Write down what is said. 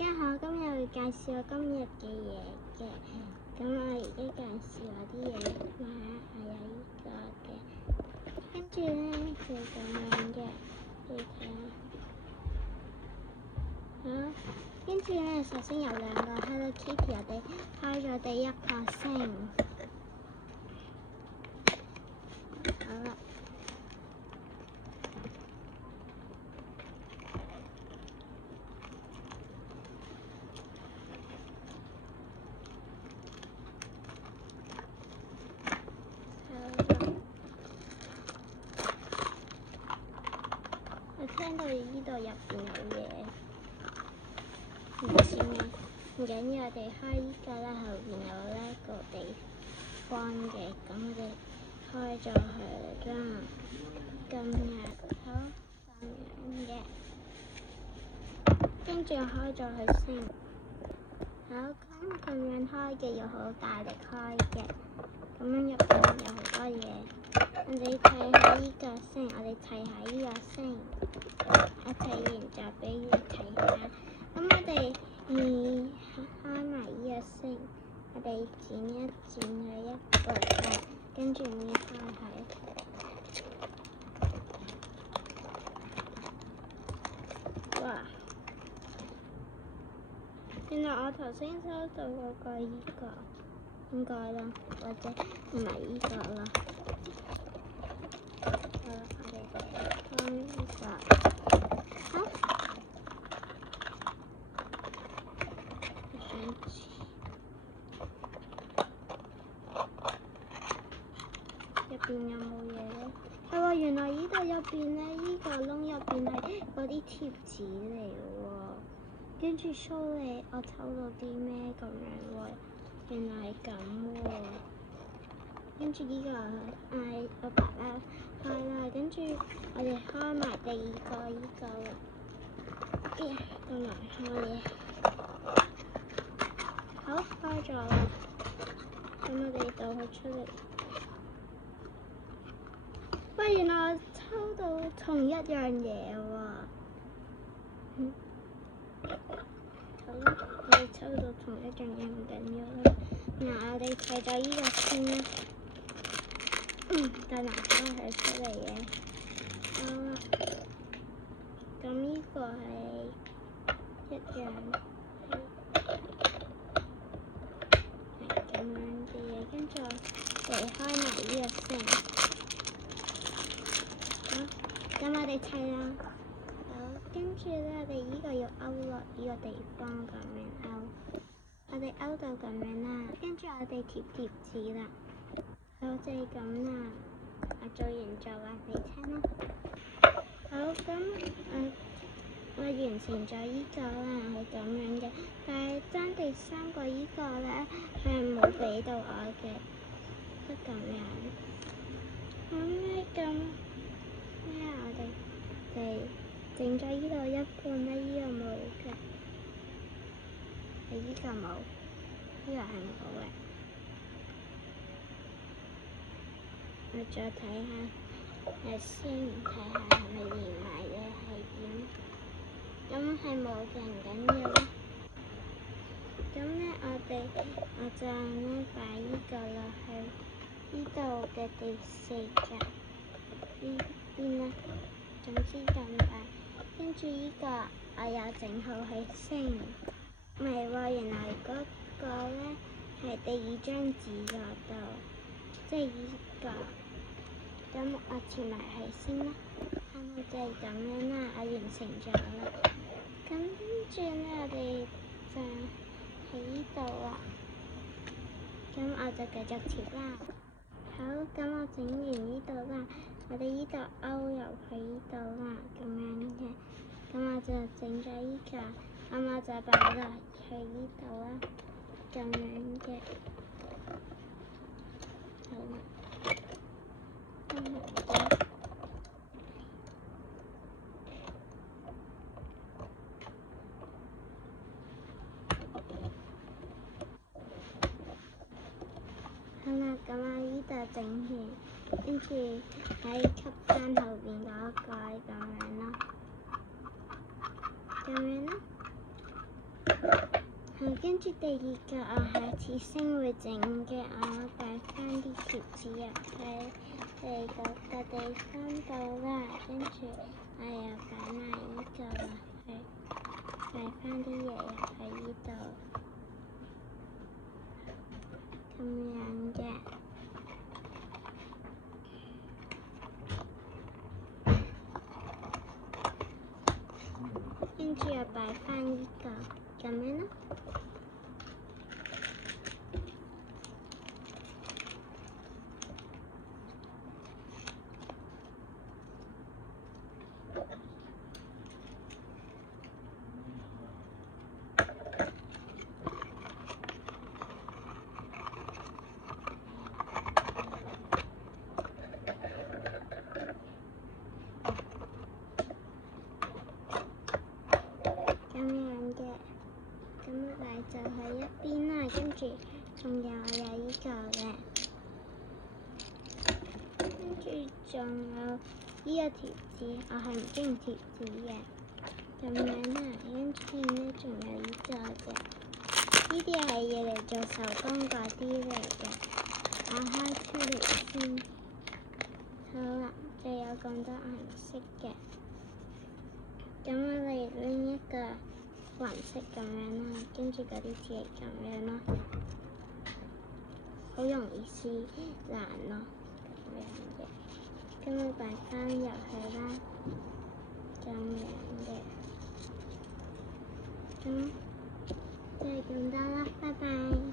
家好，今日會介紹我今日嘅嘢嘅。咁我而家介紹我啲嘢，係有呢個嘅，跟住咧就咁樣嘅，你睇下。好，跟住咧首先有兩個 Hello Kitty，我哋開咗第一個先。好啦。我聽到呢度入邊有嘢，唔知咩，唔緊要，我哋開呢個啦，後邊有呢個地方嘅，咁我哋開咗佢啦。今日好咁樣嘅，跟住開咗佢先。好，咁樣開嘅要好大力開嘅，咁樣入邊有好多嘢。我哋睇下呢個先，我哋睇下呢個先。我睇完就俾你睇下。咁我哋開埋呢個先，我哋剪一剪佢一個嘅，跟住搣開佢。哇！原來我頭先收到嗰個依個，應該啦，或者唔係依個啦。好啦，我哋開依個。好。入邊有冇嘢咧？係喎，原來呢度入邊咧，呢個窿入邊係嗰啲貼紙嚟喎。跟住 show 你我抽到啲咩咁樣喎？原來係咁喎。跟住呢個係我爸爸開啦，跟住我哋開埋第二個呢個啦。哎呀，咁難開嘅。好，開咗啦。咁我哋倒佢出嚟。喂，原來我抽到同一樣嘢喎。好啦，我哋抽到同一樣嘢唔緊要啦。嗱，我哋睇咗呢個先啦。但難開佢出嚟嘅。好啦，咁呢個係一樣係咁樣嘅嘢，跟住我哋開埋呢個先。好，咁我哋砌啦。好，跟住咧，我哋呢個要勾落呢個地方咁樣勾。我哋勾到咁樣啦，跟住我哋貼紙啦。好，就係咁啦。我做完就話你聽啦。好，咁我完成咗呢個啦，係咁樣嘅。但係爭第三個呢個咧，佢係冇俾到我嘅，得咁樣。咁咩啊？我哋整咗呢度一半啦，呢個冇嘅，係呢個冇，呢個係冇嘅。我再睇下，先睇下係咪連埋嘅，係點？咁係冇嘅，唔緊要啦。咁咧，我就咧擺呢個落去呢度嘅第四格呢邊啦。總之咁擺，跟住呢個我有整好佢先。唔係喎，原來嗰個咧係第二張紙嗰度，即係呢個。咁我貼埋佢先啦。就係咁樣啦，我完成咗啦。咁跟住咧，我哋就喺呢度啦。咁我就繼續貼啦。好，咁我整完呢度啦，我哋呢度勾入去呢度啦，咁樣嘅。咁我就整咗呢個，咁我就擺落去呢度啦，咁樣嘅。好啦。好啦，咁我呢度整完，跟住喺吸翻後邊嗰個咁樣咯，咁樣啦。跟住第二個我下次先會整嘅，我擺翻啲貼紙入去第嗰個地方度啦。跟住我又擺埋呢個落去，擺翻啲嘢入去呢度，咁樣嘅。跟住又擺翻呢個，咁樣咯。咁咪就喺一邊啦，跟住仲有呢個嘅，跟住仲有呢個貼紙，我係唔中意貼紙嘅，咁樣啦，跟住咧仲有呢個嘅，呢啲係要嚟做手工嗰啲嚟嘅，我開出嚟先，好啦，就有咁多顏色嘅，咁我哋拎一個藍色咁樣啦，跟住嗰啲字係咁樣咯，好容易撕爛咯，咁樣嘅，咁我擺翻入去啦，咁樣嘅，咁就係咁多啦，拜拜。